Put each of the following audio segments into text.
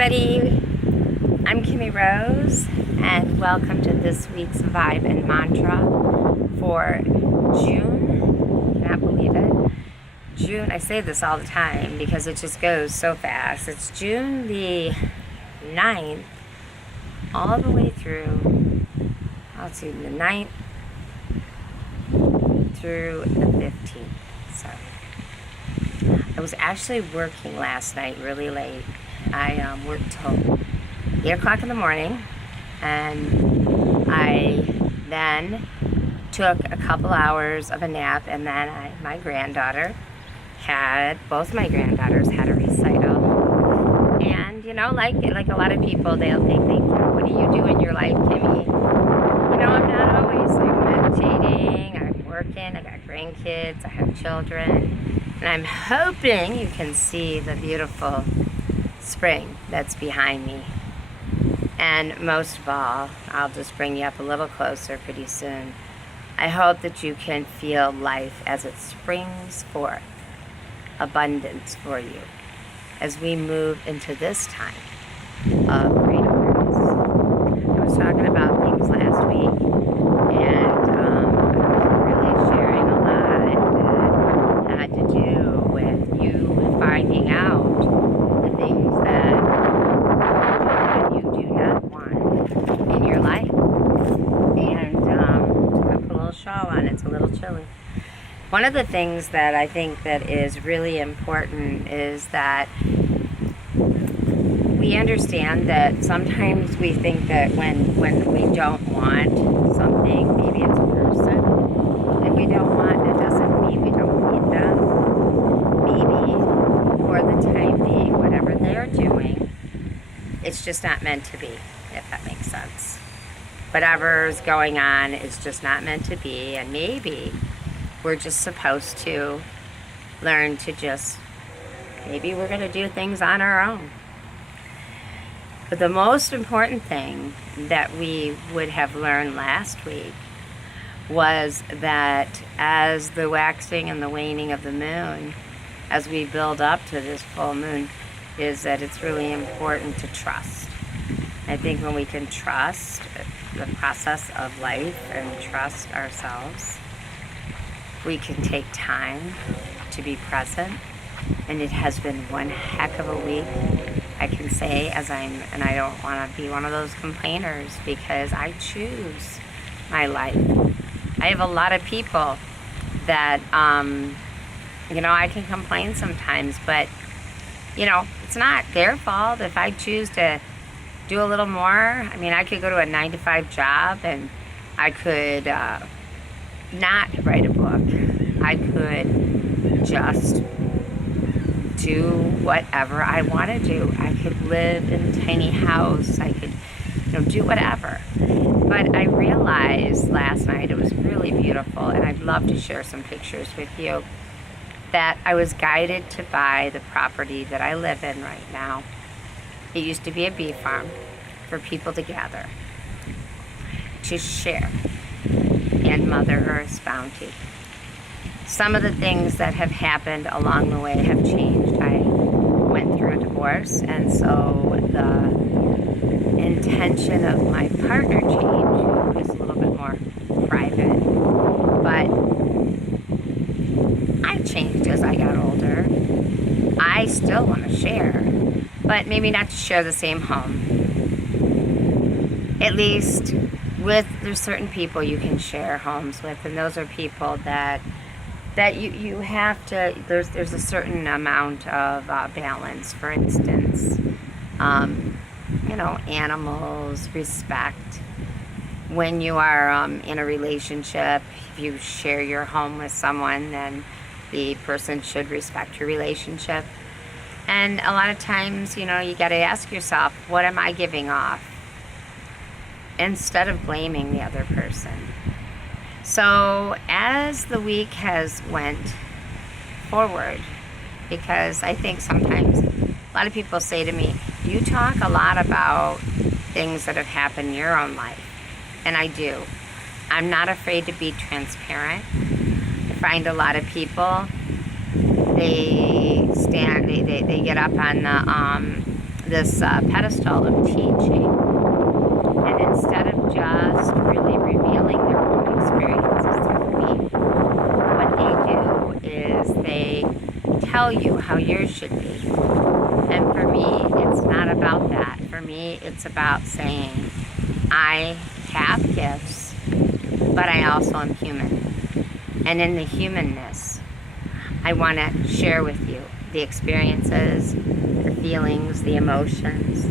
everybody, I'm Kimmie Rose, and welcome to this week's Vibe and Mantra for June. Cannot believe it. June, I say this all the time because it just goes so fast. It's June the 9th, all the way through, let's see, the 9th through the 15th. So, I was actually working last night really late. I worked till 8 o'clock in the morning, and I then took a couple hours of a nap, and then both my granddaughters had a recital. And you know, like a lot of people, they think, what do you do in your life, Kimmie? You know, I'm not always meditating, I'm working, I got grandkids, I have children, and I'm hoping you can see the beautiful spring that's behind me. And most of all, I'll just bring you up a little closer pretty soon. I hope that you can feel life as it springs forth, abundance for you, as we move into this time of great awareness. I was talking about things last week, and I was really sharing a lot that had to do with you finding out the things that you do not want in your life. And I put a little shawl on, it's a little chilly. One of the things that I think that is really important is that we understand that sometimes we think that when we don't want something, maybe it's a person that we don't want, it doesn't mean we don't need them. Maybe for the time being, whatever they're doing, it's just not meant to be, if that makes sense. Whatever's going on is just not meant to be, and maybe we're just supposed to learn to maybe we're going to do things on our own. But the most important thing that we would have learned last week was that as the waxing and the waning of the moon, as we build up to this full moon, is that it's really important to trust. I think when we can trust the process of life and trust ourselves, we can take time to be present. And it has been one heck of a week, I can say, and I don't want to be one of those complainers, because I choose my life. I have a lot of people that, I can complain sometimes, but, it's not their fault if I choose to do a little more. I mean, I could go to a 9-to-5 job, and I could not write a book. I could just do whatever I want to do. I could live in a tiny house. I could, do whatever. But I realized last night, it was really beautiful, and I'd love to share some pictures with you, that I was guided to buy the property that I live in right now. It used to be a bee farm for people to gather, to share, and Mother Earth's bounty. Some of the things that have happened along the way have changed. I went through a divorce, and so the intention of my partner changed. It was a little bit more private, but I changed as I got older. I still want to share, but maybe not to share the same home. At least there's certain people you can share homes with, and those are people that you have to, there's a certain amount of balance. For instance, animals, respect. When you are in a relationship, if you share your home with someone, then the person should respect your relationship. And a lot of times, you got to ask yourself, what am I giving off? Instead of blaming the other person. So as the week has went forward, because I think sometimes a lot of people say to me, you talk a lot about things that have happened in your own life. And I do. I'm not afraid to be transparent. I find a lot of people, they get up on pedestal of teaching, and instead of just really revealing their own experiences through me, what they do is they tell you how yours should be. And for me, it's not about that. For me, it's about saying, I have gifts, but I also am human. And in the humanness, I want to share with you the experiences, the feelings, the emotions.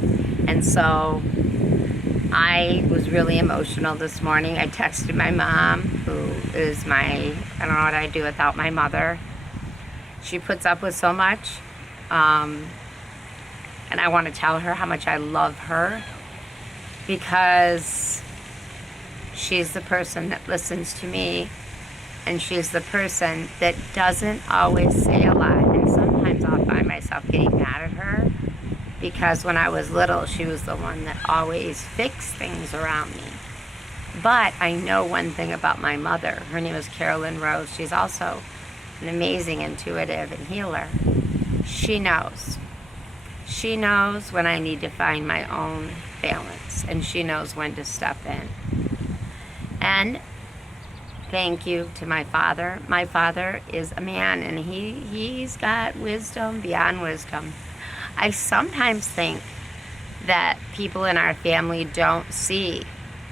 And so I was really emotional this morning. I texted my mom, who is I don't know what I'd do without my mother. She puts up with so much. And I want to tell her how much I love her, because she's the person that listens to me, and she's the person that doesn't always say a lot. And sometimes I'll find myself getting mad at her, because when I was little, she was the one that always fixed things around me. But I know one thing about my mother. Her name is Carolyn Rose. She's also an amazing intuitive and healer. She knows. She knows when I need to find my own balance, and she knows when to step in. And thank you to my father. My father is a man, and he's got wisdom beyond wisdom. I sometimes think that people in our family don't see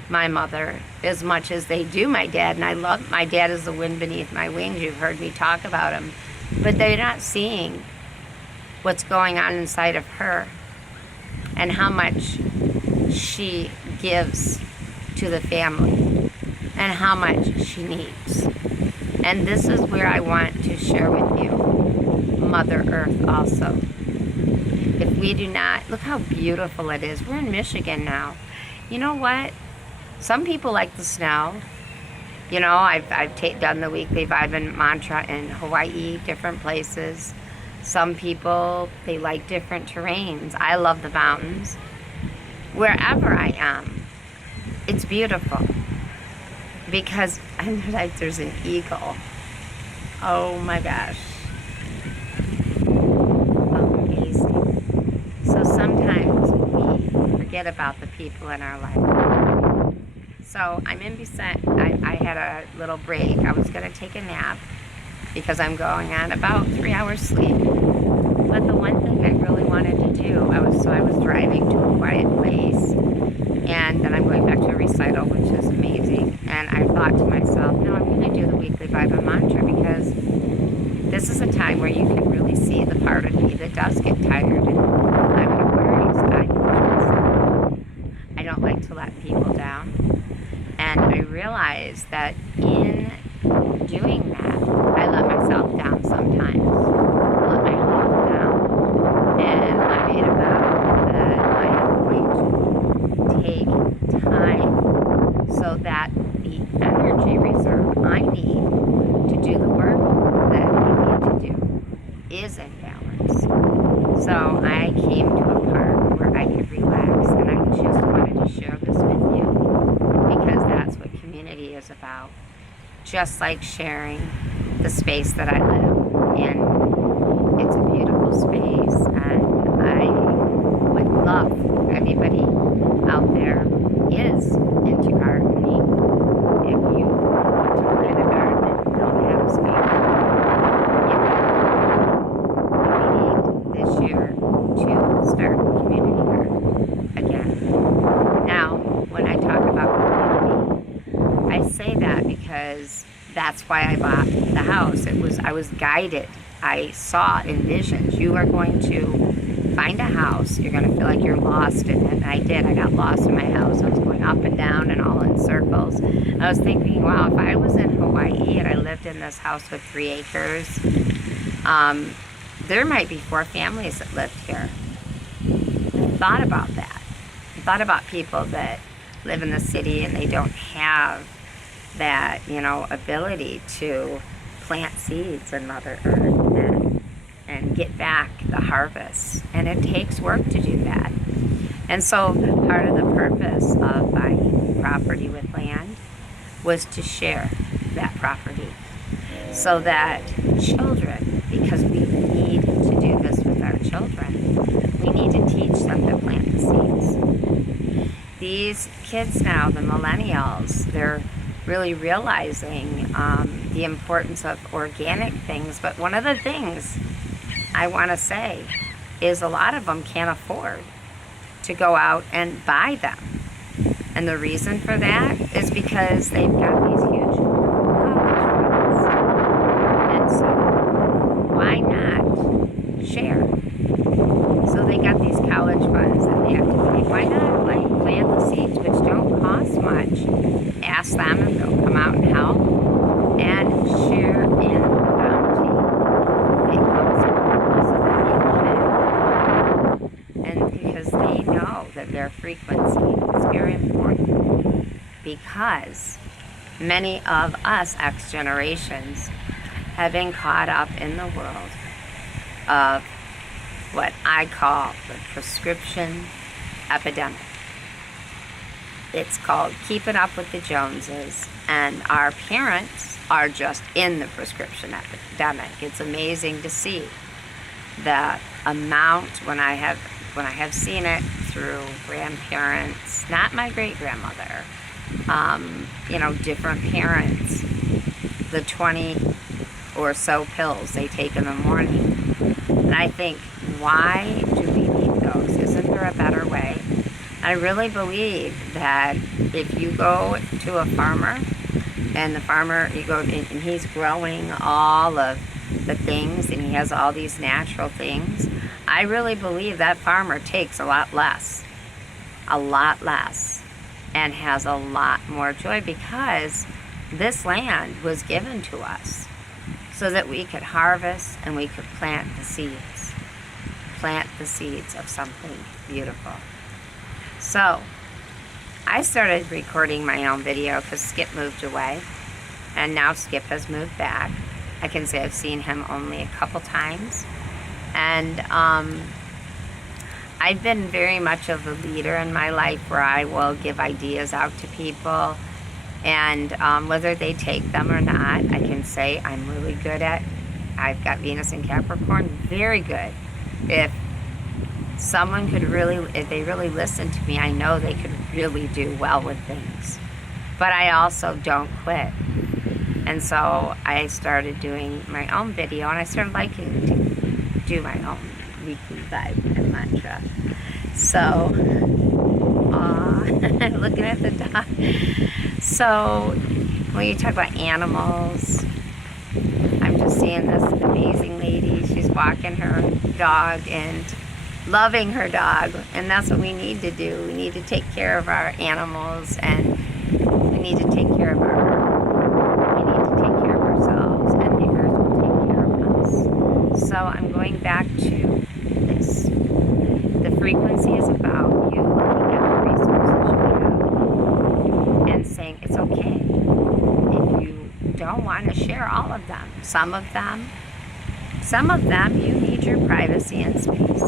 my mother as much as they do my dad. And I love my dad as the wind beneath my wings. You've heard me talk about him. But they're not seeing what's going on inside of her and how much she gives to the family and how much she needs. And this is where I want to share with you Mother Earth also. If we do not, look how beautiful it is. We're in Michigan now. You know what? Some people like the snow. You know, I've done the weekly vitamin mantra in Hawaii, different places. Some people, they like different terrains. I love the mountains. Wherever I am, it's beautiful. Because there's an eagle. Oh my gosh. Amazing. So sometimes we forget about the people in our life. So I'm in Beset. I had a little break. I was going to take a nap because I'm going on about 3 hours sleep. But the one thing I really wanted to do, I was driving to a quiet place, and then I'm going back to a recital, which is amazing. And I thought to myself, no, I'm going to do the weekly Bible mantra, because this is a time where you can really see the part of me that does get tired. And I'm an Aquarius. I push myself. I don't like to let people down. And I realized that in doing that, I let myself down sometimes. I let my health down. And I made a vow that I am going to take time so that the energy reserve I need to do the work that we need to do is in balance. So I came to a part where I could relax, and I just wanted to share this with you, because that's what community is about. Just like sharing the space that I live in. It's a beautiful space, and I would love if anybody out there is into gardening. If you want to plant a garden and don't have a space, we need this year to start community garden again. Now, when I talk about community, I say that because that's why I bought the house. I was guided. I saw in visions. You are going to find a house. You're going to feel like you're lost in it. And I did. I got lost in my house. I was going up and down and all in circles. I was thinking, wow, if I was in Hawaii and I lived in this house with 3 acres, there might be 4 families that lived here. I thought about that. I thought about people that live in the city and they don't have that, ability to plant seeds in Mother Earth and get back the harvest. And it takes work to do that. And so part of the purpose of buying property with land was to share that property so that children, because we need to do this with our children, we need to teach them these kids now, the millennials, they're really realizing the importance of organic things. But one of the things I want to say is a lot of them can't afford to go out and buy them. And the reason for that is because they've got these huge college funds. And so why not share? So they got these college funds that they have to pay. Why not plant the seeds, which don't cost much? Ask them if they'll come out and help, and share in the bounty. It comes from so that you can, and because they know that their frequency is very important, because many of us X generations have been caught up in the world of what I call the prescription epidemic. It's called keeping up with the Joneses, and our parents are just in the prescription epidemic. It's amazing to see the amount when I have seen it through grandparents, not my great-grandmother, different parents, the 20 or so pills they take in the morning. And I think, why do we need those? Isn't there a better way? I really believe that if you go to a farmer, and the farmer, you go and he's growing all of the things, and he has all these natural things, I really believe that farmer takes a lot less, and has a lot more joy, because this land was given to us so that we could harvest and we could plant the seeds of something beautiful. So I started recording my own video because Skip moved away, and now Skip has moved back. I can say I've seen him only a couple times, and I've been very much of a leader in my life, where I will give ideas out to people, and whether they take them or not, I can say I'm really good at. I've got Venus in Capricorn, very good. If they really listen to me, I know they could really do well with things. But I also don't quit. And so I started doing my own video, and I started liking to do my own weekly vibe and mantra. So, looking at the dog. So, when you talk about animals, I'm just seeing this amazing lady. She's walking her dog and loving her dog, and that's what we need to do. We need to take care of our animals, and we need to take care of ourselves, and the earth will take care of us. So I'm going back to this. The frequency is about you looking at the resources you have and saying it's okay if you don't want to share all of them. Some of them you need your privacy and space,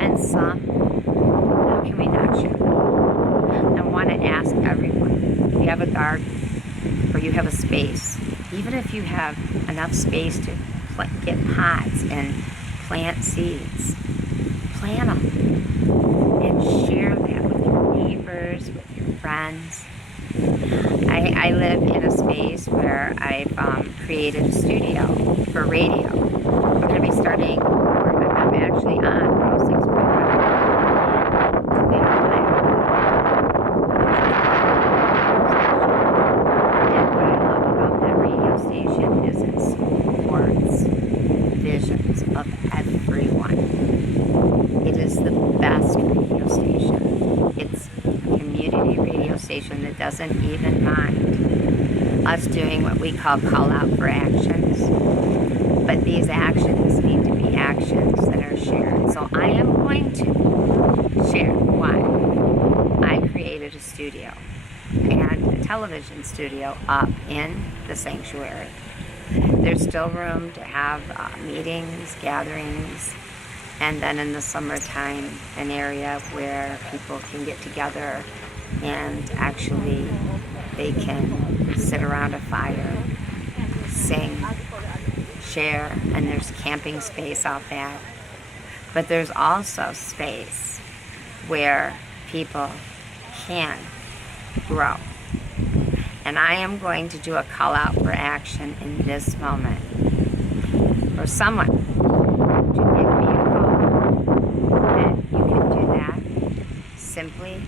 and some, how can we not share them? I want to ask everyone, if you have a garden or you have a space, even if you have enough space to get pots and plant seeds, plant them and share that with your neighbors, with your friends. I live in a space where I've created a studio for radio. We're going to be starting, I'm actually on 106.5. And what I love about that radio station is it supports visions of everyone. It is the best radio station. It's a community radio station that doesn't even mind us doing what we call out for actions. But these actions need to be actions that are shared. So I am going to share why I created a studio and a television studio up in the sanctuary. There's still room to have meetings, gatherings, and then in the summertime, an area where people can get together and actually they can sit around a fire, sing, share, and there's camping space out back. But there's also space where people can grow. And I am going to do a call out for action in this moment for someone to give me a call. And you can do that simply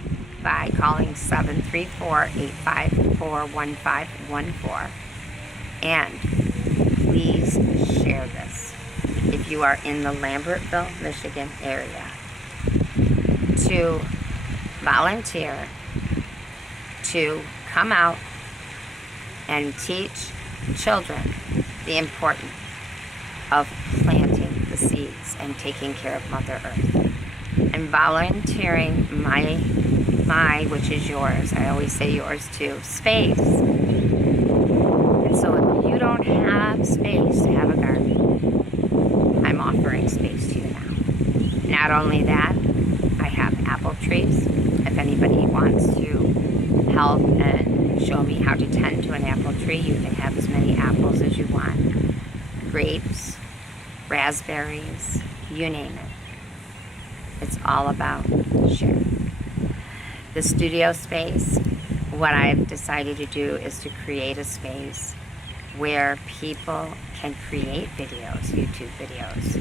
by calling 734-854-1514. And please share this. If you are in the Lambertville, Michigan area, to volunteer to come out and teach children the importance of planting the seeds and taking care of Mother Earth. And volunteering my, which is yours, I always say yours too, space. And so if you don't have space to have a garden, I'm offering space to you now. Not only that, I have apple trees. If anybody wants to help and show me how to tend to an apple tree, you can have as many apples as you want. Grapes, raspberries, you name it. It's all about sharing. The studio space, what I've decided to do is to create a space where people can create videos, YouTube videos.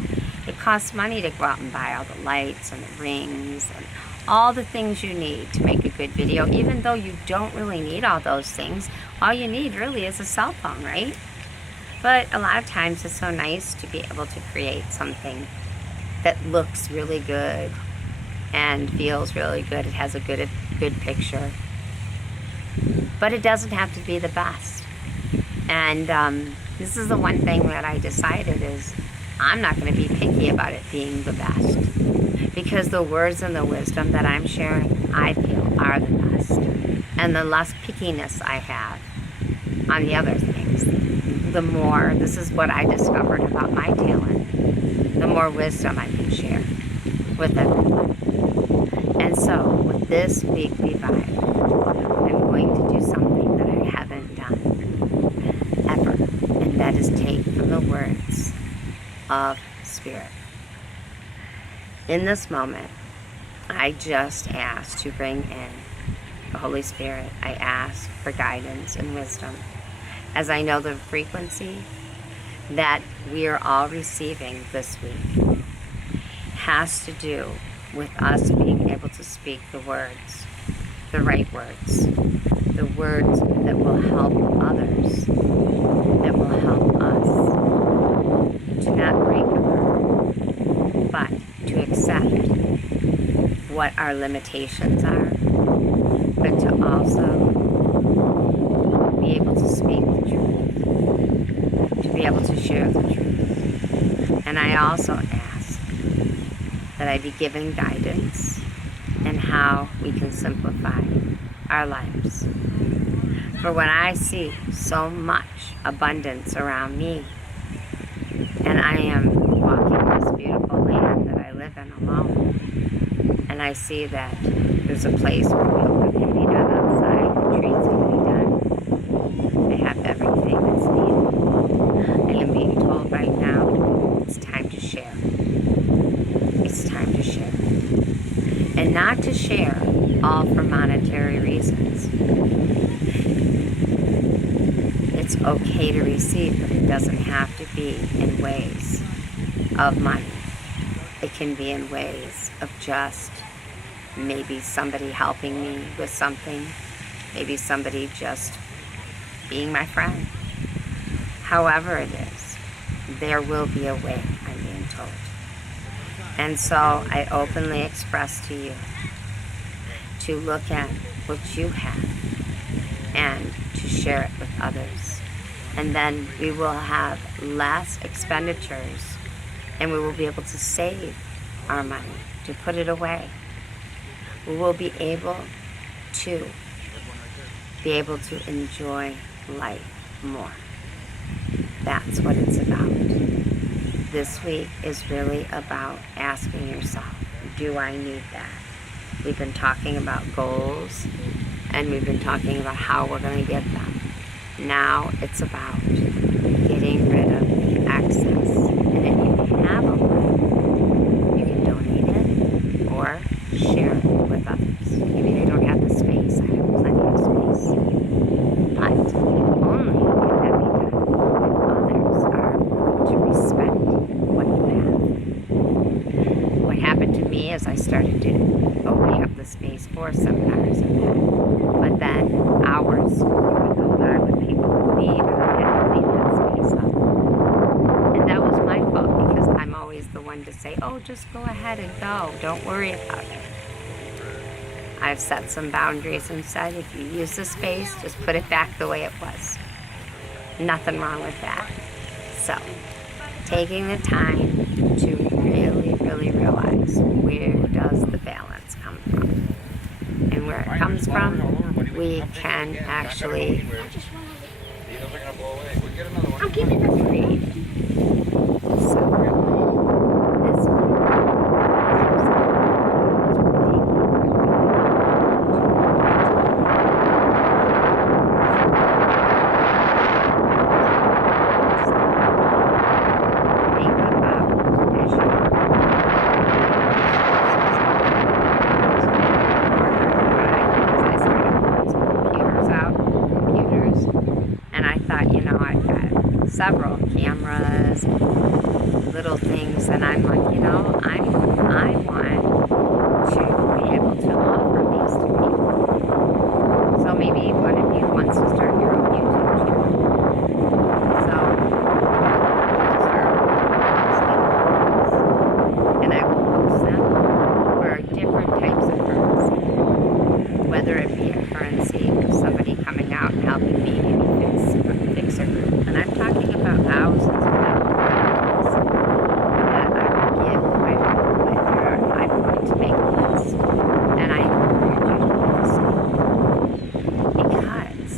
It costs money to go out and buy all the lights and the rings and all the things you need to make a good video, even though you don't really need all those things. All you need really is a cell phone, right? But a lot of times it's so nice to be able to create something that looks really good and feels really good. It has a good picture. But it doesn't have to be the best. And this is the one thing that I decided is I'm not going to be picky about it being the best. Because the words and the wisdom that I'm sharing, I feel are the best. And the less pickiness I have on the other things, the more, this is what I discovered about my talent, the more wisdom I can share with everyone. And so, with this weekly vibe, I'm going to do something that I haven't done ever, and that is take from the words of Spirit. In this moment, I just ask to bring in the Holy Spirit. I ask for guidance and wisdom, as I know the frequency that we are all receiving this week has to do with us being able to speak the words, the right words, the words that will help others, that will help us to not break apart, but to accept what our limitations are, but to also be able to speak the truth, to be able to share the truth. And I also ask that I be given guidance in how we can simplify our lives. For when I see so much abundance around me, and I am walking this beautiful land that I live in alone, and I see that there's a place where yoga can be done outside, retreats can be done. I have everything that's needed. I am being told right now, it's time to share. It's time to share. And not to share all for monetary reasons. It's okay to receive, but it doesn't have to be in ways of money. It can be in ways of just maybe somebody helping me with something, maybe somebody just being my friend. However it is, there will be a way, I'm being told. And so I openly express to you to look at what you have and to share it with others. And then we will have less expenditures and we will be able to save our money, to put it away. We will be able to enjoy life more. That's what it's about. This week is really about asking yourself, do I need that? We've been talking about goals and we've been talking about how we're going to get them. Now it's about getting rid of the excess. And if you have a lot, you can donate it or share it with others. Maybe they don't have the space to me as I started to open up the space for seminars and that. But then hours would go by when people would leave and I had to clean that space up. And that was my fault because I'm always the one to say, oh, just go ahead and go. Don't worry about it. I've set some boundaries and said, if you use the space, just put it back the way it was. Nothing wrong with that. So, taking the time to really, really realize where does the balance come from. And where it comes from, we can actually create. So, this several cameras, little things, and I'm like, I want to be able to offer these to people. So maybe one of you wants to start your own YouTube channel. So and I will post them for different types of currency, whether it be a currency of somebody coming out and helping me maybe fix a group. And I'm talking about thousands of dollars that I would give away whether I'm going to make this. And I encourage you to do the same. Because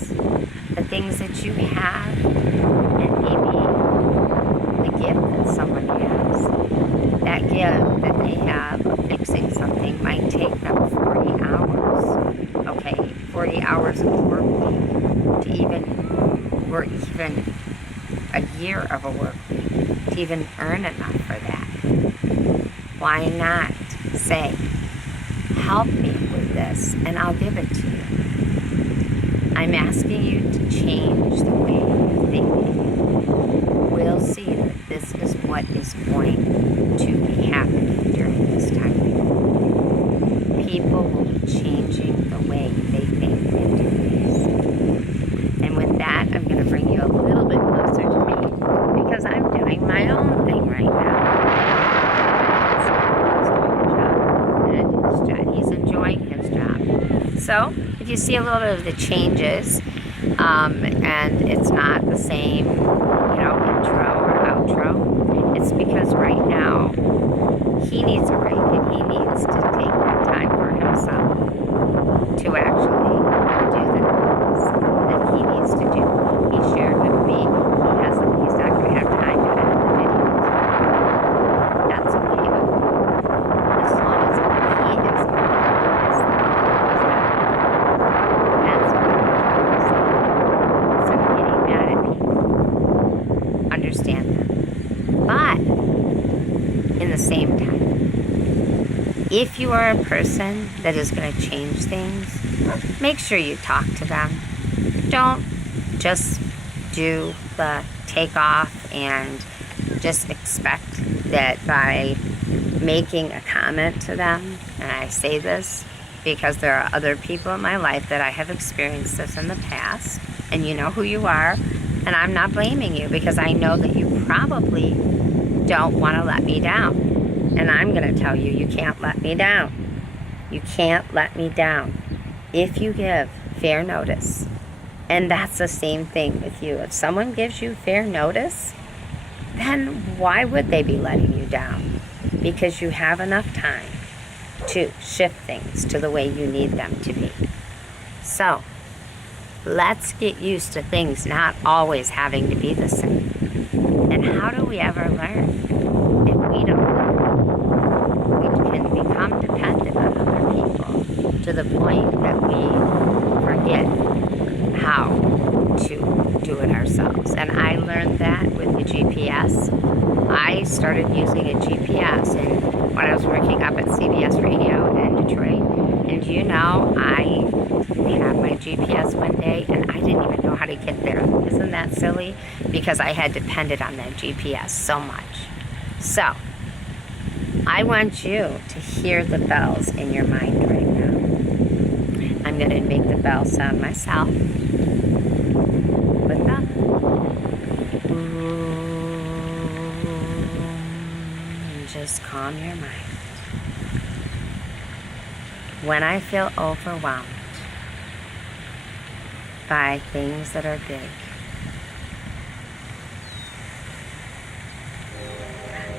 the things that you have and maybe the gift that someone has, that gift that they have of fixing something might take them 40 hours. Okay, 40 hours of work week to even a year of a work week to even earn enough for that. Why not say, help me with this and I'll give it to you. I'm asking you to change the way you're thinking. We'll see that this is what is going to be happening during this time. People will be changing the way they think and do things. And with that, I'm going to bring you a little bit closer to me because I'm doing my own thing right now. He's enjoying his job. So, if you see a little bit of the changes, and it's not the same, intro or outro, it's because right now he needs a break and he needs to take that time for himself to actually do the things that he needs to do. He shared with me he's not going to have time to edit the videos. That's okay with me. As long as he is on his that's what I'm saying. Instead of getting mad at people. Understand that. But in the same time, if you are a person that is going to change things, make sure you talk to them. Don't just do the takeoff and just expect that by making a comment to them, and I say this because there are other people in my life that I have experienced this in the past, and you know who you are, and I'm not blaming you because I know that you probably don't want to let me down. And I'm going to tell you, you can't let me down. You can't let me down if you give fair notice. And that's the same thing with you. If someone gives you fair notice, then why would they be letting you down? Because you have enough time to shift things to the way you need them to be. So, let's get used to things not always having to be the same. And how do we ever learn if we don't learn? We can become dependent on other people to the point that we forget how to do it ourselves. And I learned that with the GPS. I started using a GPS when I was working up at CBS Radio in Detroit. And I had my GPS one day and I didn't even know how to get there. Isn't that silly? Because I had depended on that GPS so much. So, I want you to hear the bells in your mind right now. I'm going to make the bell sound myself. With them. Just calm your mind. When I feel overwhelmed by things that are big,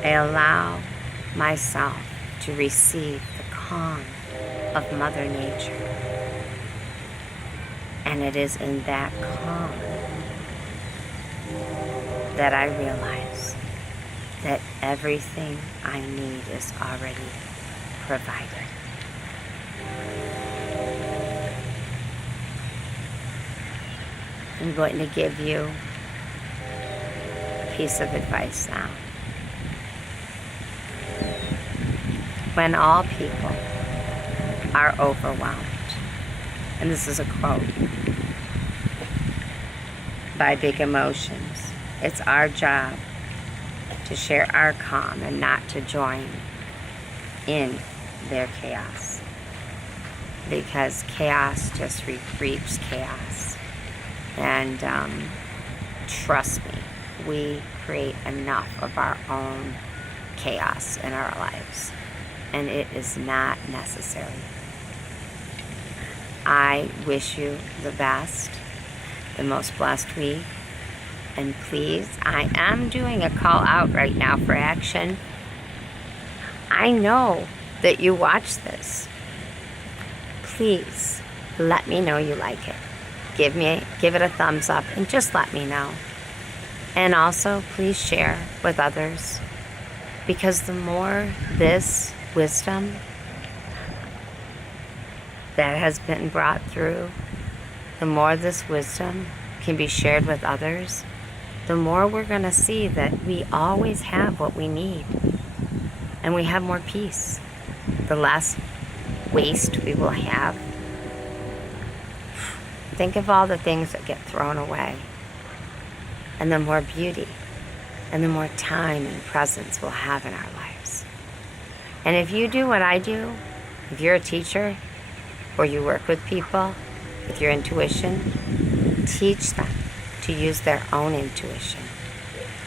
I allow myself to receive the calm of Mother Nature. And it is in that calm that I realize that everything I need is already provided. I'm going to give you a piece of advice now. When all people are overwhelmed, and this is a quote by Big Emotions, it's our job to share our calm and not to join in their chaos. Because chaos just reaps chaos. And trust me, we create enough of our own chaos in our lives. And it is not necessary. I wish you the best, the most blessed week. And please, I am doing a call out right now for action. I know that you watch this. Please let me know you like it. Give it a thumbs up and just let me know. And also, please share with others, because the more this wisdom that has been brought through, the more this wisdom can be shared with others, the more we're going to see that we always have what we need. And we have more peace. The less waste we will have. Think of all the things that get thrown away. And the more beauty and the more time and presence we'll have in our lives. And if you do what I do, if you're a teacher or you work with people with your intuition, teach them to use their own intuition.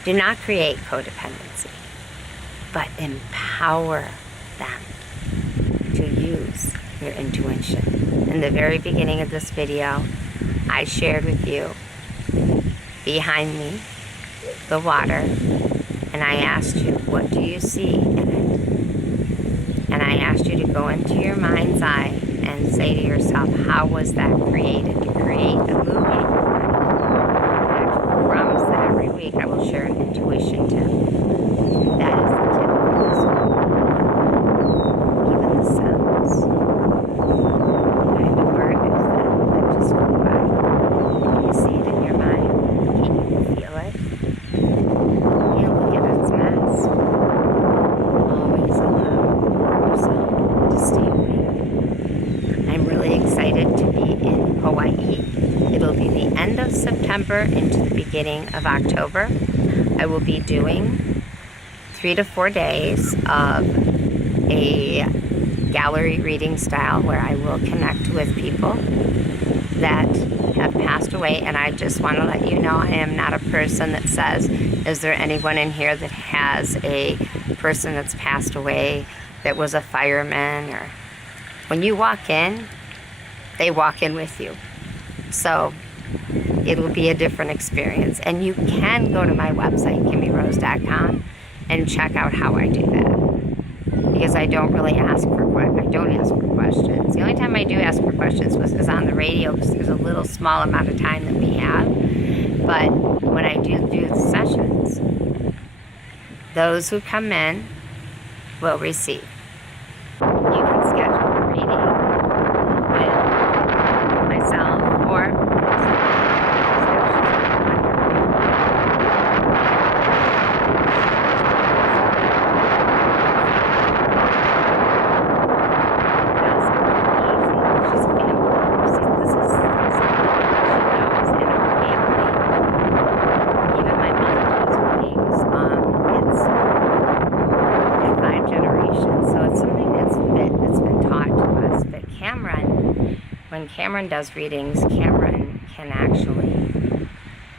Do not create codependency, but empower them to use your intuition. In the very beginning of this video, I shared with you behind me the water, and I asked you, what do you see in it? And I asked you to go into your mind's eye and say to yourself, how was that created? To create a movie. I promise that every week I will share an intuition tip. That is the tip of this one. Even the sounds. Behind the word is that just go by. Can you see it in your mind? Can you feel it? You look at its mask. Always allow yourself to stay awake. I'm really excited to be in Hawaii. It'll be the end of September into the beginning of October. I will be doing 3 to 4 days of a gallery reading style where I will connect with people that have passed away. And I just want to let you know, I am not a person that says, is there anyone in here that has a person that's passed away that was a fireman? Or when you walk in, they walk in with you. So it'll be a different experience. And you can go to my website, KimmieRose.com, and check out how I do that. Because I don't really ask for questions. The only time I do ask for questions is on the radio, because there's a little small amount of time that we have. But when I do the sessions, those who come in will receive. You can schedule a reading with myself or generations. generation. So it's something that's been taught to us. But when Cameron does readings, Cameron can actually,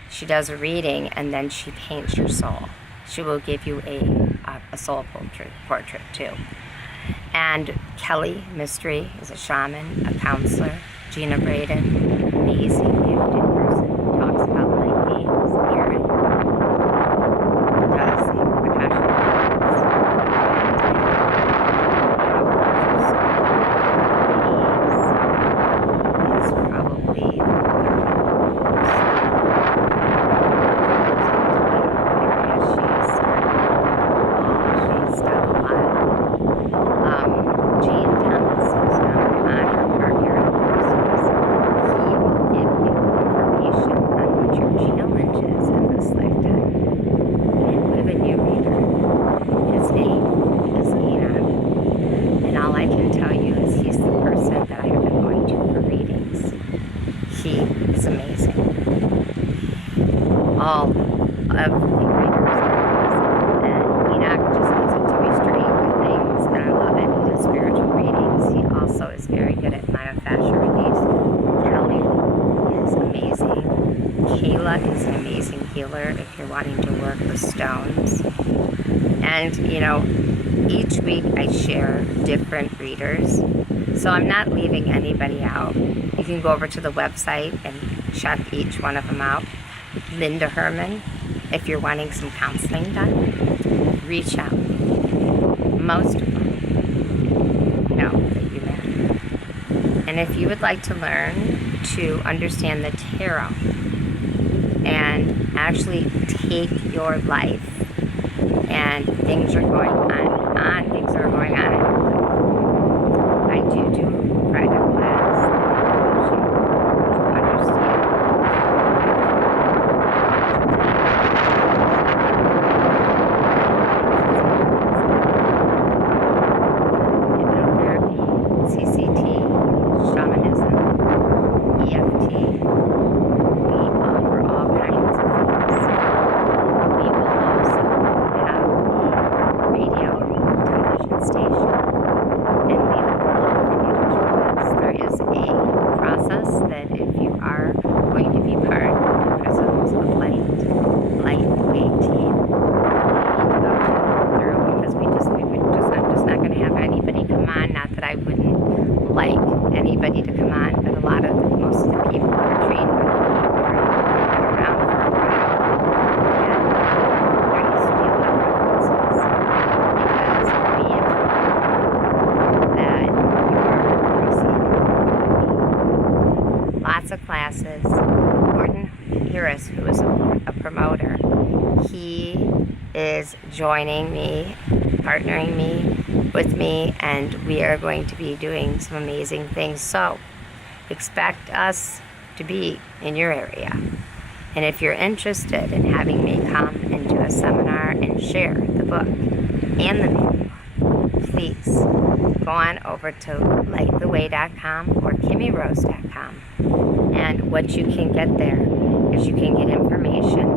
she does a reading and then she paints your soul. She will give you a soul portrait too. And Kelly Mystery is a shaman, a counselor. Gina Braden, amazing gifted person, talks about light beings. Aaron does the Akashic records. He's probably the she's done a lot. Jean Thomas is now on her partner. He will give you information on what your challenge is in this lifetime and live in your reader. His name is Enoch. And all I can tell you is he's the person that I have been going to for readings. He is amazing. All of the readers are amazing. And Enoch just gives it to me straight with things, and I love it. He does spiritual readings. He also is very good at myofascial release. Kelly is amazing. Kayla is an amazing healer if you're wanting to work with stones. And, each week I share different readers. So I'm not leaving anybody out. You can go over to the website and check each one of them out. Linda Herman, if you're wanting some counseling done, reach out. Most of them know that you matter. And if you would like to learn to understand the tarot and actually take your life and things are going on, things are going on in your life, I do private class that helps you to understand hypnotherapy, CCT, shamanism, EFT. We offer all kinds of things. We will also have a radio television station, and we would love for you to join us. There is a process that if you are going to be part of the Prisms of Lightweight team, you need to go through, because I'm just not going to have anybody come on. Not that I wouldn't like anybody to come on, but most of the people who are trained by the people who have been around for a while, and there needs to be a lot of references, because we inform that you're receiving lots of classes. Gordon Harris, who is a promoter, he is joining me, partnering with me, and we are going to be doing some amazing things. So expect us to be in your area. And if you're interested in having me come and do a seminar and share the book and the manual, please go on over to lighttheway.com or kimmierose.com. And what you can get there is you can get information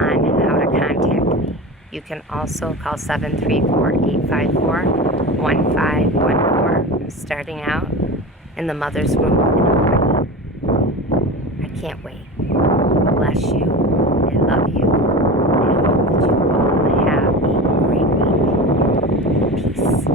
on how to contact me. You can also call 734-854-1514. I'm starting out in the mother's room in Hawaii. I can't wait. Bless you. I love you. I hope that you all have a great week. Peace.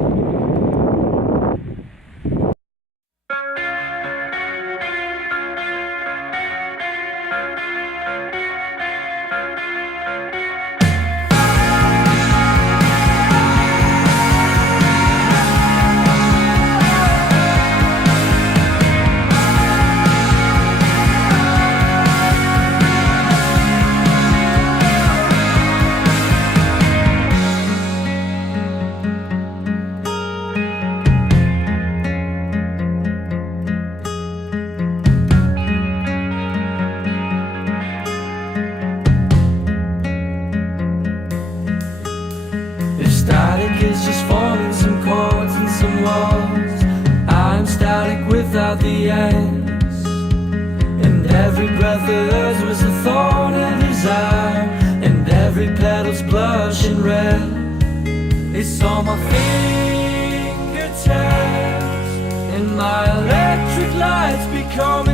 Static is just forming some chords and some walls. I'm static without the ends. And every breath of hers was a thorn in his eye, and every petal's blushing red. It Trace all my fingertips, and my electric lights become